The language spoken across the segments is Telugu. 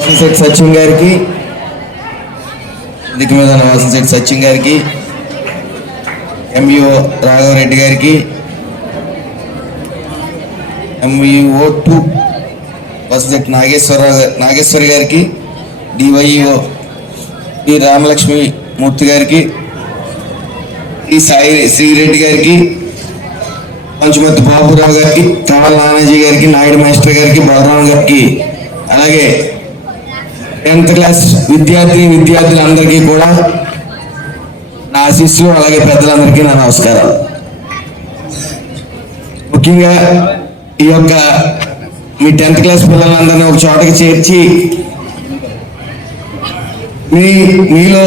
వాసంశెట్టి సచిన్ గారికి. దిక్కు మీద ఉన్న వాసంశెట్టి సచిన్ గారికి. ఎంఈఓ రాఘవరెడ్డి గారికి. ఎంఈఓ టూ వాసంశెట్టి నాగేశ్వరరావు నాగేశ్వరి గారికి డివైఓ డి రామలక్ష్మి మూర్తి గారికి ఈ సాయి శ్రీరెడ్డి గారికి పంచుమతి బాబురావు గారికి కావాల నానాజీ గారికి నాయుడు మాస్టర్ గారికి బలరాం గారికి అలాగే టెన్త్ క్లాస్ విద్యార్థి విద్యార్థులందరికీ కూడా నా ఆశీస్సులు అలాగే పెద్దలందరికీ నా నమస్కారాలు. ముఖ్యంగా ఈ యొక్క మీ టెన్త్ క్లాస్ పిల్లలందరినీ ఒక చోటకి చేర్చి మీ మీలో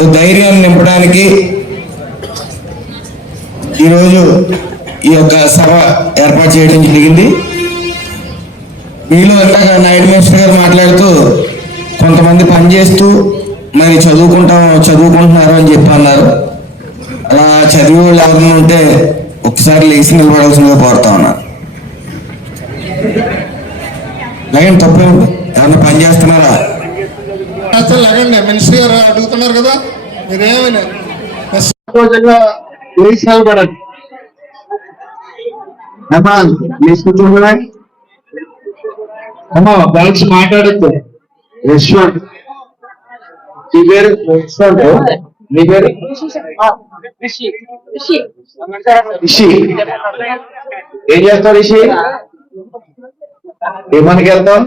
ఒక ధైర్యాన్ని నింపడానికి ఈరోజు ఈ యొక్క సభ ఏర్పాటు చేయడం జరిగింది. మీలో ఇందాక నాయుడు మినిస్టర్ గారు మాట్లాడుతూ కొంతమంది పనిచేస్తూ మరి చదువుకుంటాం చదువుకుంటున్నారు అని చెప్పి అన్నారు. అలా చదివే వాళ్ళు ఎవరైనా ఉంటే ఒకసారి లేచి నిలబడాల్సిందిగా కోరుతా ఉన్నారు లేకండి తప్పే ఉంది ఏమన్నా పని చేస్తున్నారా? అసలు లేకండి మినిస్టర్ గారు అడుగుతున్నారు కదా మీరేమైనా? లేచి నిలబడండి. కూర్చోండి అమ్మా బాల్స్ మాట్లాడద్దు. యశ్వంత్ నీ పేరు? యశ్వంత్. నీ పేరు? ఇషి ఏం చేస్తావు ఇషి ఏమనికి వెళ్తావు?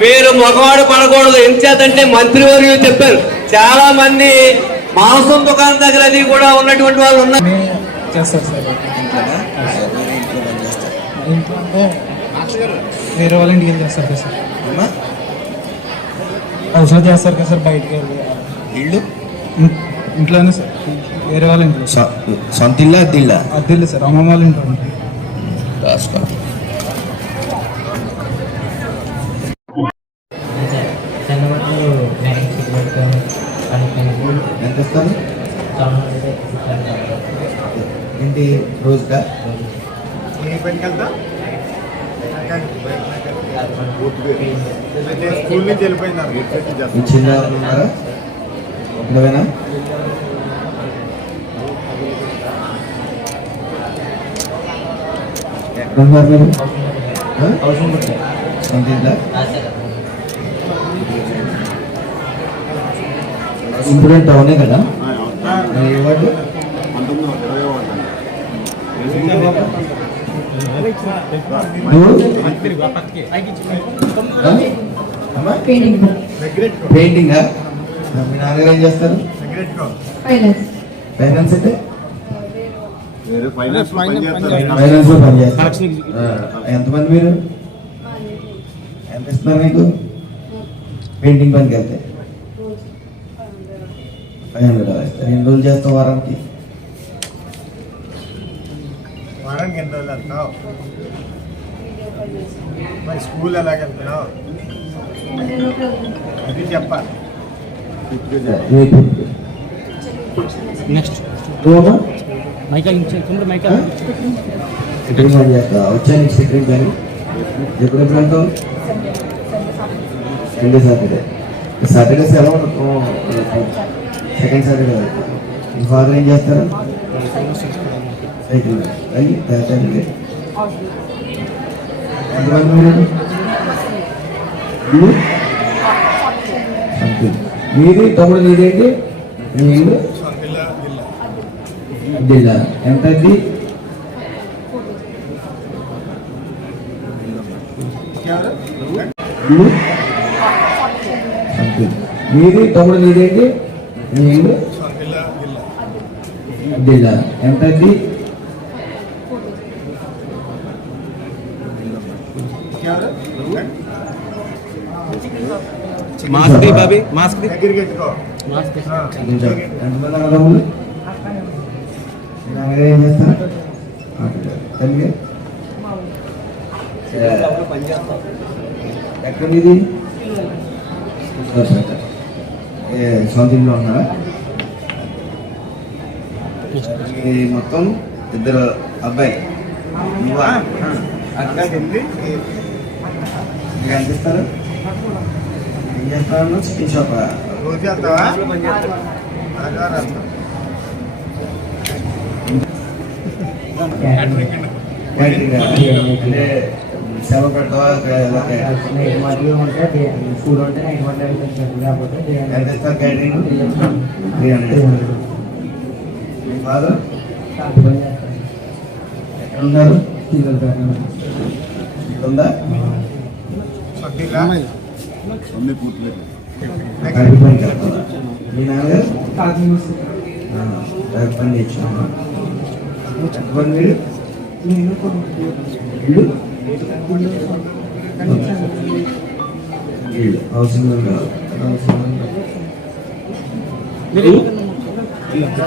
మీరు మగవాడు పడకూడదు. ఎంచేతంటే మంత్రివర్యులు చెప్పారు. చాలా మంది మాంసం దుకాణం దగ్గర అది కూడా ఉన్నటువంటి వాళ్ళు ఉన్నారు. వేరే వాళ్ళ ఇంటికి వెళ్ళి చేస్తారు కదా సార్. అమ్మా? అవసరం చేస్తారు కదా సార్ బయటికి వెళ్ళి. ఇల్లు? ఇంట్లోనే సార్. వేరే వాళ్ళ ఇంట్లో. సొంత ఇల్లా అద్దె ఇల్లా అద్దెల్లి సార్. అమ్మమ్మ వాళ్ళ ఇంట్లో ఉంటాయి ఎంత ఇస్తారు ఏంటి స్కూల్ నుంచి ఎవరు ఉన్నారా? ఒకవేనా ఎక్కడ ఉన్నారు మీరు? సొంత ఇప్పుడు టౌనే కదా? పెయింటింగా. మీ నాన్నగారు ఏం చేస్తారు? ఫైనాన్స్. అంటే? ఫైనాన్స్లో పని చేస్తారు. ఆ, ఎంతమంది మీరు? ఎంత ఇస్తున్నారు మీకు? పెయింటింగ్ పనికి వెళ్తే. ఫైవ్ హండ్రెడ్ ఇస్తారు ఎన్ని రోజులు చేస్తాం వారానికి? వారానికి ఎన్ని రోజులు వెళ్తావు మరి స్కూల్ ఎలాగెళ్తున్నావు అది చెప్పాలి నెక్స్ట్ నువ్వమ్మా? మైకల్ మైకల్ సెకండ్ పని చేస్తా వచ్చా నీకు సెకండ్ పని ఎప్పుడు ఎప్పుడు వెళ్తావు? సండే సాటర్డే సాటర్డే సెలవు సెకండ్ సాటర్డే మీ ఫాదర్ ఏం చేస్తారు? సైకిల్. అయ్యి సైకిల్ ఎంతమంది మీరు? మీది తమ్ముడు మీదేంటి మీ ఇల్లు? జిల్లా. ఎంత అది మీది తమ్ముడు మీదేంటి మీ ఇల్లు జిల్లా ఎంత అది మాస్క్ బాబీ? మాస్క్ ఎంతమంది ఏం చేస్తారు? ఎక్కడ ఇది ఏ సొంత ఇంట్లో ఉన్నారా? ఈ మొత్తం ఇద్దరు అబ్బాయి. నువ్వా? అక్క మీకు ఎంత ఇస్తారు ఏం చేస్తాను చికెన్ షాప్ రోజు వెళ్తావా ఆదివారం వెళ్తాం అంటే సేవ పెడతావా? ఎలా క్యాటరింగ్? నైట్ మధ్యలో ఉంటే స్కూల్ ఉంటే నైట్ మధ్యలో లేకపోతే ఎంత ఇస్తారు క్యాటరింగ్ త్రీ హండ్రెడ్ మీ ఫాదర్ ఎక్కడ ఉన్నారు ఉందా మీ నాన్నగారు పని చెప్పండి మీరు? ఇల్లు ఎంత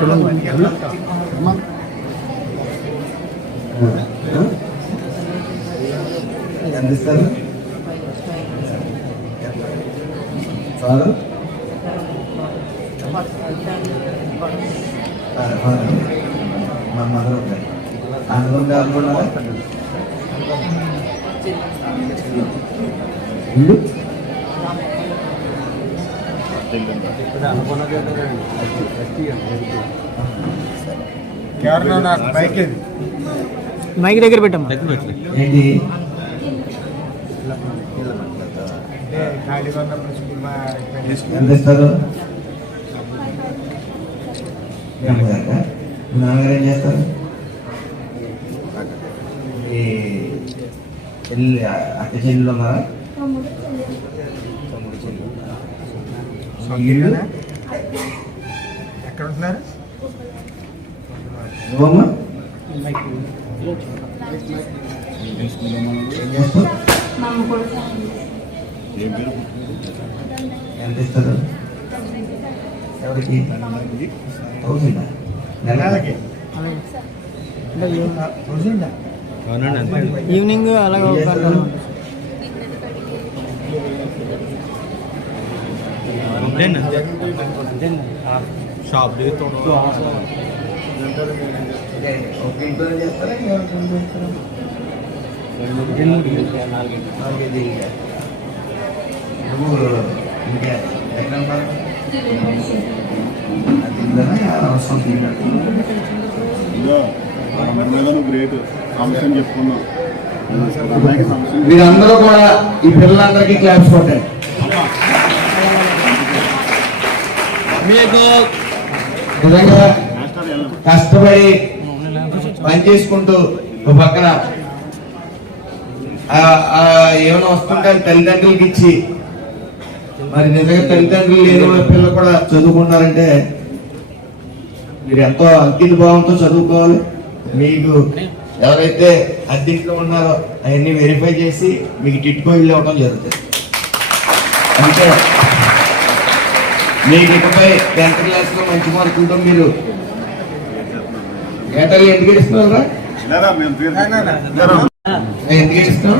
మా మదర్ ఉంటాయి అనుకుంటే అనుకున్నారా మైక్ దగ్గర పెట్టమ్మా. ఏంటి? ఖాళీగా ఉన్నప్పుడు స్కూల్ మా ఎంత ఇస్తారు ఎనభై దాకా మీ నాన్నగారు ఏం చేస్తారు ఈ చెల్లి అక్క చెల్లెలు ఉన్నారా? తమ్ముడు చెల్లి. ఇల్లు? ఎక్కడ ఉంటున్నారు నువ్వమ్మా ఎంత ఇస్తారు? ఎవరికి? థౌసండ్ నెలకి? రోజుందా ఈవినింగ్ అలాగ ఇంట్లోనా? అవసరం. గ్రేట్ చెప్పుకున్నాం వీరందరూ కూడా ఈ పిల్లలందరికీ క్లాప్స్ కొట్టండి. మీకు నిజంగా కష్టపడి పని చేసుకుంటూ ఒక పక్కన ఏమైనా వస్తుంటే అది తల్లిదండ్రులకి ఇచ్చి మరి నిజంగా తల్లిదండ్రులు లేని వాళ్ళ పిల్లలు కూడా చదువుకున్నారంటే మీరు ఎంతో అంకిత భావంతో చదువుకోవాలి. మీకు ఎవరైతే అద్దెంట్లో ఉన్నారో అవన్నీ వెరిఫై చేసి మీకు టిట్కో ఇల్లు ఇవ్వడం జరుగుతుంది. అంటే మీకు ఇకపై టెన్త్ క్లాస్లో మంచి మార్కులతో మీరు ఏటలు ఎందుకు ఇస్తున్నారా. ఎందుకు ఇస్తున్నాం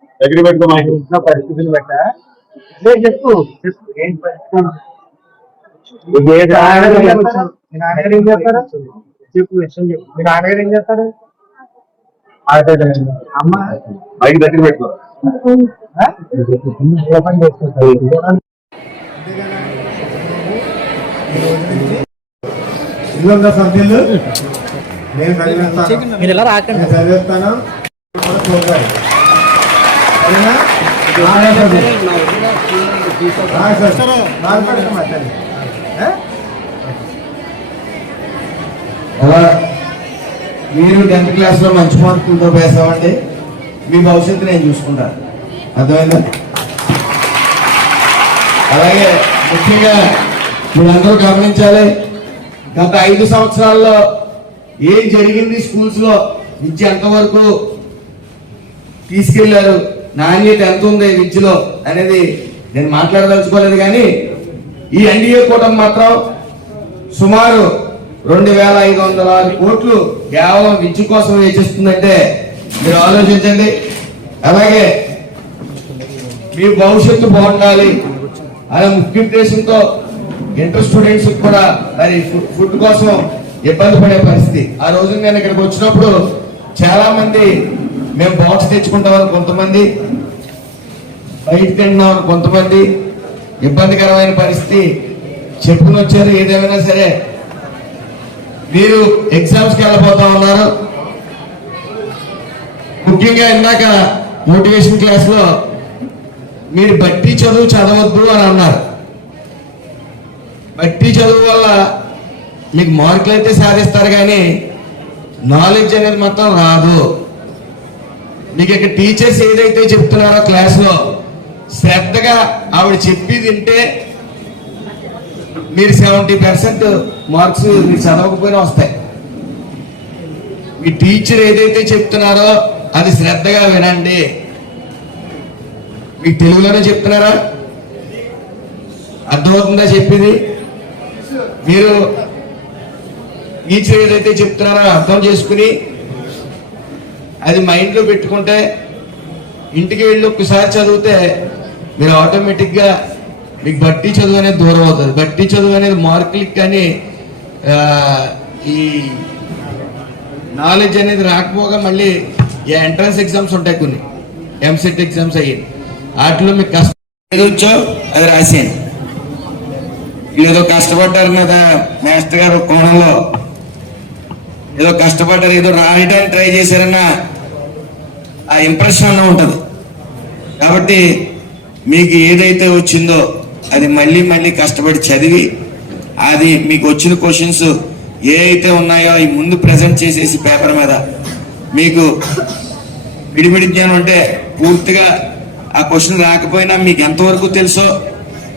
దగ్గర పెట్టుకో మైక్ ఇంట్లో పరిస్థితులు బట్ట? చెప్పు. చెప్పు? మీ నాన్నగారు ఏం చేస్తారు? చెప్పు విషయం చెప్పు. మీ నాన్నగారు ఏం చేస్తారు? అమ్మ? దగ్గర పెట్టుకో. చేసుకుంటారు సభ్యులు. నేను చదివిస్తాను. మీరు టెన్త్ క్లాస్లో మంచి మార్కులతో వేసామండి మీ భవిష్యత్తు నేను చూసుకుంటాను అర్థమైందా? అలాగే ముఖ్యంగా మీరందరూ గమనించాలి గత ఐదు సంవత్సరాల్లో ఏం జరిగింది స్కూల్స్లో? విద్య ఎంతవరకు తీసుకెళ్ళారు? నాణ్యత ఎంత ఉంది విద్యలో అనేది నేను మాట్లాడదలుచుకోలేదు కానీ ఈ ఎన్డీఏ కూటమి మాత్రం సుమారు రెండు వేల ఐదు వందల ఆరు కోట్లు కేవలం విద్య కోసం వేచిస్తుందంటే మీరు ఆలోచించండి. అలాగే మీ భవిష్యత్తు బాగుండాలి. అనే ముఖ్య ఉద్దేశంతో ఇంటర్ స్టూడెంట్స్ కూడా మరి ఫుడ్- కోసం ఇబ్బంది పడే పరిస్థితి. ఆ రోజు నేను ఇక్కడికి వచ్చినప్పుడు చాలా మంది మేము బాక్స్ తెచ్చుకుంటామని కొంతమంది బయట తింటున్నామని కొంతమంది ఇబ్బందికరమైన పరిస్థితి. చెప్పుకుని వచ్చారు ఏదేమైనా సరే. మీరు ఎగ్జామ్స్కి వెళ్ళబోతా ఉన్నారు. ముఖ్యంగా ఇందాక మోటివేషన్ క్లాస్లో మీరు బట్టి చదువు చదవద్దు అని అన్నారు. బట్టి చదువు వల్ల మీకు మార్కులు అయితే సాధిస్తారు కానీ నాలెడ్జ్ అనేది మొత్తం రాదు. మీకు ఇక్కడ టీచర్స్ ఏదైతే చెప్తున్నారో క్లాస్లో శ్రద్ధగా ఆవిడ చెప్పి వింటే మీరు సెవెంటీ పర్సెంట్ మార్క్స్ మీరు చదవకపోయినా వస్తాయి. మీ టీచర్ ఏదైతే చెప్తున్నారో అది శ్రద్ధగా వినండి. మీకు తెలుగులోనే చెప్తున్నారా? అర్థమవుతుందా చెప్పింది? మీరు టీచర్ ఏదైతే చెప్తున్నారో అర్థం చేసుకుని అది మైండ్లో పెట్టుకుంటే ఇంటికి వెళ్ళి ఒక్కసారి చదివితే మీరు ఆటోమేటిక్గా మీకు బట్టి చదువు అనేది దూరం అవుతుంది. బట్టి చదువు అనేది మార్కులకి కానీ ఈ నాలెడ్జ్ అనేది రాకపోగా మళ్ళీ ఎంట్రన్స్ ఎగ్జామ్స్ ఉంటాయి కొన్ని. ఎంసెట్ ఎగ్జామ్స్ అయ్యి. వాటిలో మీకు కష్టం ఏది వచ్చో అది రాసాను. ఏదో కష్టపడ్డారు మీద మాస్టర్ గారు కోణంలో. ఏదో కష్టపడ్డారు ఏదో రాయడానికి ట్రై చేశారన్నా ఆ ఇంప్రెషన్ అన్న ఉంటుంది. కాబట్టి మీకు ఏదైతే వచ్చిందో అది మళ్ళీ మళ్ళీ కష్టపడి చదివి అది మీకు వచ్చిన క్వశ్చన్స్ ఏ అయితే ఉన్నాయో అవి ముందు ప్రజెంట్ చేసేసి పేపర్ మీద మీకు విడివిడి జ్ఞానం అంటే పూర్తిగా ఆ క్వశ్చన్ రాకపోయినా మీకు ఎంతవరకు తెలుసో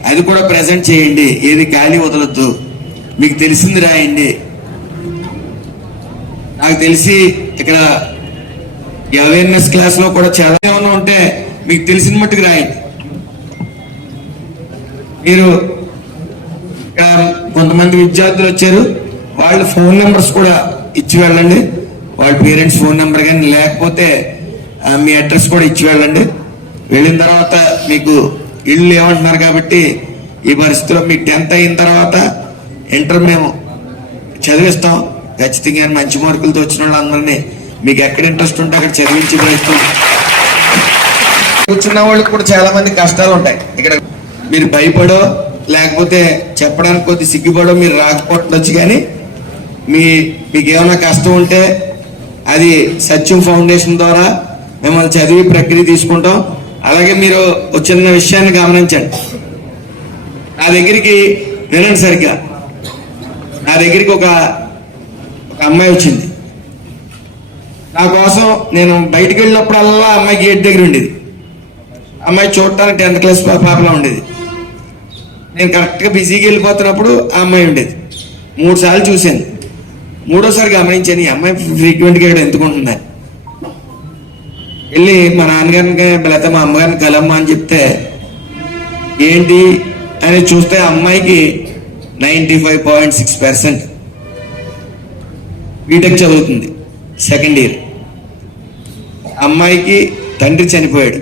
అది కూడా ప్రజెంట్ చేయండి. ఏది గాలి వదలొద్దు. మీకు తెలిసింది రాయండి. నాకు తెలిసి ఇక్కడ ఈ అవేర్నెస్ క్లాస్లో కూడా చాలా ఏమైనా ఉంటే మీకు తెలిసిన మట్టుకు రాయండి మీరు కొంతమంది విద్యార్థులు వచ్చారు. వాళ్ళ ఫోన్ నెంబర్స్ కూడా ఇచ్చి వెళ్ళండి. వాళ్ళ పేరెంట్స్ ఫోన్ నెంబర్ కానీ లేకపోతే మీ అడ్రస్ కూడా ఇచ్చి వెళ్ళండి. వెళ్ళిన తర్వాత మీకు ఇల్లు ఏమంటున్నారు కాబట్టి ఈ పరిస్థితిలో మీ టెన్త్ అయిన తర్వాత ఇంటర్ మేము చదివిస్తాం. ఖచ్చితంగా మంచి మార్కులతో వచ్చిన వాళ్ళందరినీ మీకు ఎక్కడ ఇంట్రెస్ట్ ఉంటే అక్కడ చదివించి ప్రయత్నం కూర్చున్న వాళ్ళకి కూడా చాలా మంది కష్టాలు ఉంటాయి. ఇక్కడ మీరు భయపడో లేకపోతే చెప్పడానికి కొద్ది సిగ్గుపడో మీరు రాకపోవచ్చు కానీ మీ మీకు ఏమైనా కష్టం ఉంటే అది సత్యం ఫౌండేషన్ ద్వారా మిమ్మల్ని చదివి ప్రక్రియ తీసుకుంటాం. అలాగే మీరు చిన్న విషయాన్ని గమనించండి. నా దగ్గరికి వినండి సరిగ్గా. నా దగ్గరికి ఒక ఒక అమ్మాయి వచ్చింది. నా కోసం నేను బయటికి వెళ్ళినప్పుడల్లా అమ్మాయి గేట్ దగ్గర ఉండేది. అమ్మాయి చూడటానికి టెన్త్ క్లాస్ పా- పాపలా ఉండేది. నేను కరెక్ట్గా బిజీకి వెళ్ళిపోతున్నప్పుడు ఆ అమ్మాయి ఉండేది. మూడు సార్లు చూశాను. మూడోసారి గమనించాను ఈ అమ్మాయి ఫ్రీక్వెంట్గా ఇక్కడ ఎందుకుంటుందని. వెళ్ళి మా నాన్నగారిని లేకపోతే మా అమ్మగారిని కలమ్మా అని చెప్తే ఏంటి? అని చూస్తే అమ్మాయికి ninety five point six percent BTech చదువుతుంది సెకండ్ ఇయర్ అమ్మాయికి తండ్రి చనిపోయాడు.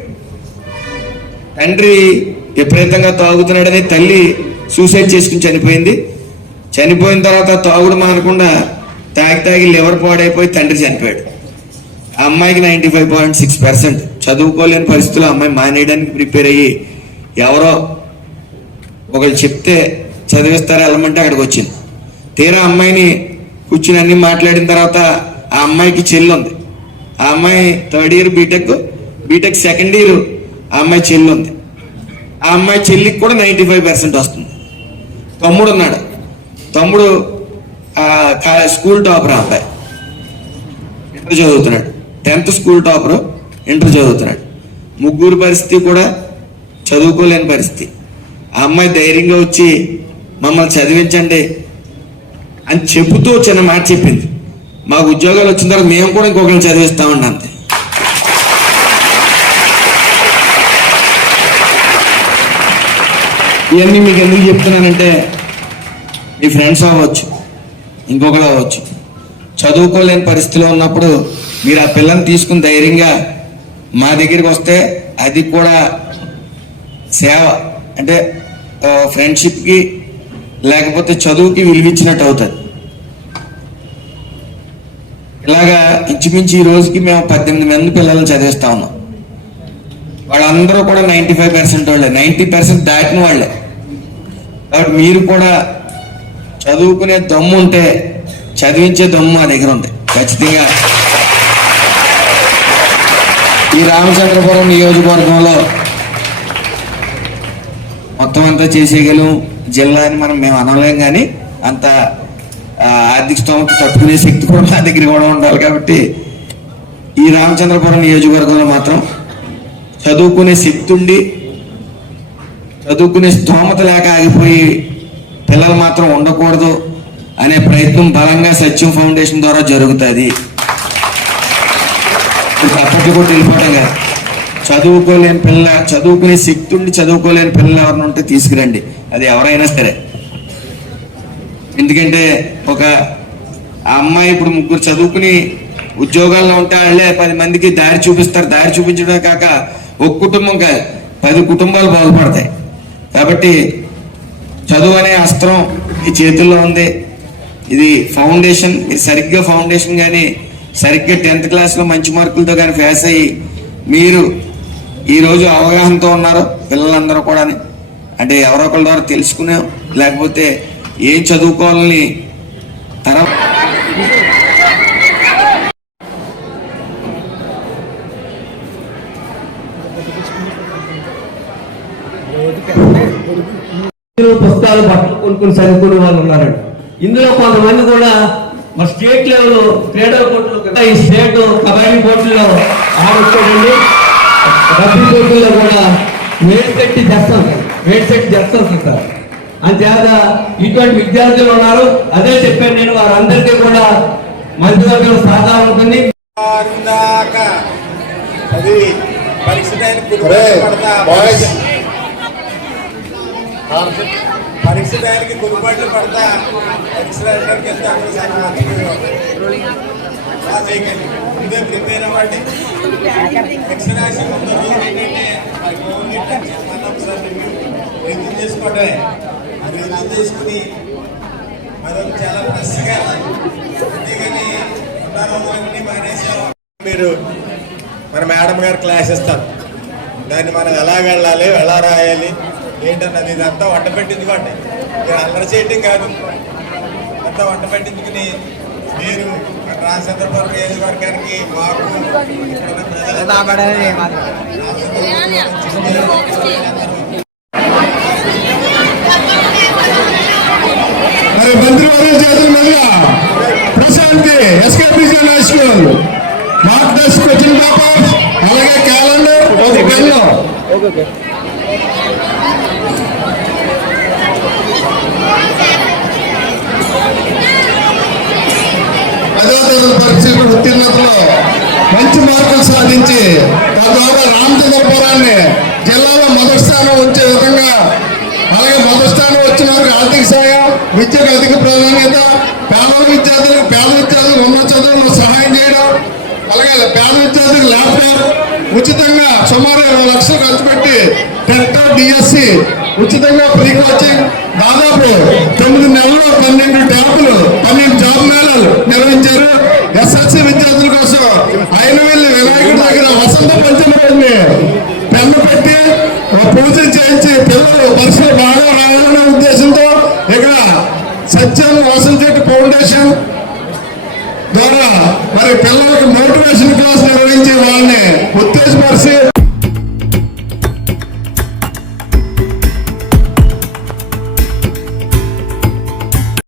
తండ్రి విపరీతంగా తాగుతున్నాడని తల్లి సూసైడ్ చేసుకుని చనిపోయింది. చనిపోయిన తర్వాత తాగుడు మానకుండా తాగి తాగి లివర్ పాడైపోయి తండ్రి చనిపోయాడు. ఆ అమ్మాయికి ninety five point six percent చదువుకోలేని పరిస్థితుల్లో అమ్మాయి మానేయడానికి ప్రిపేర్ అయ్యి ఎవరో ఒకళ్ళు చెప్తే చదివిస్తారా వెళ్ళమంటే అక్కడికి వచ్చింది. తీరా అమ్మాయిని కూర్చుని అన్ని మాట్లాడిన తర్వాత ఆ అమ్మాయికి చెల్లి ఉంది. ఆ అమ్మాయి third year BTech BTech second year ఆ అమ్మాయి చెల్లి ఉంది. ఆ అమ్మాయి చెల్లికి కూడా నైంటీ ఫైవ్ పర్సెంట్ వస్తుంది. తమ్ముడు ఉన్నాడు. తమ్ముడు స్కూల్ టాపర్ ఆ అబ్బాయి. ఇంటర్ చదువుతున్నాడు. టెన్త్ స్కూల్ టాపర్ ఇంటర్ చదువుతున్నాడు. ముగ్గురు పరిస్థితి కూడా చదువుకోలేని పరిస్థితి. ఆ అమ్మాయి ధైర్యంగా వచ్చి మమ్మల్ని చదివించండి అని చెబుతూ చిన్న మాట చెప్పింది. మాకు ఉద్యోగాలు వచ్చిన తర్వాత మేము కూడా ఇంకొకరిని చదివిస్తామండి అంతే. ఇవన్నీ మీకు ఎందుకు చెప్తున్నానంటే మీ ఫ్రెండ్స్ అవ్వచ్చు ఇంకొకరు అవ్వచ్చు. చదువుకోలేని పరిస్థితిలో ఉన్నప్పుడు మీరు ఆ పిల్లని తీసుకుని ధైర్యంగా మా దగ్గరికి వస్తే అది కూడా సేవ. అంటే ఫ్రెండ్షిప్కి లేకపోతే చదువుకి విలువిచ్చినట్టు అవుతుంది. ఇలాగా ఇంచుమించు ఈ రోజుకి మేము పద్దెనిమిది మంది పిల్లల్ని చదివిస్తా ఉన్నాం. వాళ్ళందరూ కూడా నైంటీ ఫైవ్ పర్సెంట్ వాళ్ళే. నైంటీ పర్సెంట్ దాటిన వాళ్ళే. కాబట్టి మీరు కూడా చదువుకునే దమ్ము ఉంటే చదివించే దమ్ము మా దగ్గర ఉంది. ఖచ్చితంగా. ఈ రామచంద్రపురం నియోజకవర్గంలో మొత్తం అంతా చేసేయగలం జిల్లా అని మనం మేము అనలేం కానీ అంత ఆర్థిక స్తోమత తట్టుకునే శక్తి కూడా మా దగ్గర కూడా ఉండాలి కాబట్టి ఈ రామచంద్రపురం నియోజకవర్గంలో మాత్రం చదువుకునే శక్తి ఉండి చదువుకునే స్తోమత లేక ఆగిపోయి పిల్లలు మాత్రం ఉండకూడదు అనే ప్రయత్నం బలంగా సత్యం ఫౌండేషన్ ద్వారా జరుగుతుంది. అప్పటికి కూడా వెళ్ళిపోవటం కాదు. చదువుకోలేని పిల్ల చదువుకునే శక్తి ఉండి చదువుకోలేని పిల్లలు ఎవరిని ఉంటే తీసుకురండి. అది ఎవరైనా సరే. ఎందుకంటే ఒక ఆ అమ్మాయి ఇప్పుడు ముగ్గురు చదువుకుని ఉద్యోగాల్లో ఉంటే వాళ్ళే పది మందికి దారి చూపిస్తారు. దారి చూపించడమే కాక ఒక కుటుంబం కాదు పది కుటుంబాలు బాగుపడతాయి. కాబట్టి చదువు అనే అస్త్రం ఈ చేతుల్లో ఉంది. ఇది ఫౌండేషన్ మీరు సరిగ్గా ఫౌండేషన్ కానీ సరిగ్గా టెన్త్ క్లాస్లో మంచి మార్కులతో కానీ ఫేస్ అయ్యి మీరు ఈరోజు అవగాహనతో ఉన్నారు పిల్లలందరూ కూడా అంటే ఎవరో ఒకరి ద్వారా తెలుసుకునే లేకపోతే ఏం చదువుకోవాలని తర్వాత పుస్తకాలు బట్టలు కొనుక్కుని చదువుకునే వాళ్ళు ఉన్నారండి ఇందులో కొంతమంది కూడా మన స్టేట్ లెవెల్ క్రీడల పోటీలు ఈ స్టేట్ కబడ్డీ పోటీల్లో ఆడుకోండి రబ్బీ పోటీల్లో కూడా వేడి పెట్టి చేస్తాం. వేడి పెట్టి చేస్తాం సార్. అంతేత ఇటువంటి విద్యార్థులు ఉన్నారు. అదే చెప్పాను నేను వారందరికీ కూడా మంత్రివర్గం సహకారం ఉంటుంది. దాకా అది పరీక్ష టైంకి ఒరేయ్, పడతా. పరీక్ష రాయడానికి వెళ్తే అందరూ చాలా మంచిగా అలా చేయకండి. ఇదే ప్రిపేర్ అవ్వండి పరీక్ష రాసి ముందు ఏంటంటే వల్ల ఒకసారి రివ్యూ చేసుకోవడమే అది రివ్యూ చేసుకుని అదొక చాలా ఫ్రెష్గా అంతేగాని ఉండాలన్నీ మానేసాం. మీరు మన మేడం గారు క్లాస్ ఇస్తారు. దాన్ని మనం ఎలా వెళ్ళాలి ఎలా రాయాలి ఏంటన్నది ఇదంతా వంట పెట్టించుకోండి మీరు అల్లరి చేయటం కాదు. అంతా వంట పెట్టించుకుని మీరు మన రామచంద్రపురం నియోజకవర్గానికి మాకు ఇక్కడున్న ಬಂದಿರುವುದು ಅದ್ರ ಮೇಲೆ లక్షలు ఖర్చు పెట్టి టెట్ డిఎస్సి ఉచితంగా ఫ్రీ కోచింగ్. దాదాపు తొమ్మిది నెలలు పన్నెండు ట్యాపులు పన్నెండు జాబ్ మేళాలు నిర్వహించారు. ఎస్ఎస్సి విద్యార్థుల కోసం ఆయన వెళ్ళి వినాయకుడి దగ్గర వసంత పంచమని పెన్ను పెట్టి పూజ చేయించి పిల్లలు పరీక్షలు బాగా రావాలనే ఉద్దేశంతో ఇక్కడ సత్యం వాసంశెట్టి ఫౌండేషన్ ద్వారా మరి పిల్లలకు మోటివేషన్ క్లాస్ నిర్వహించి వాళ్ళని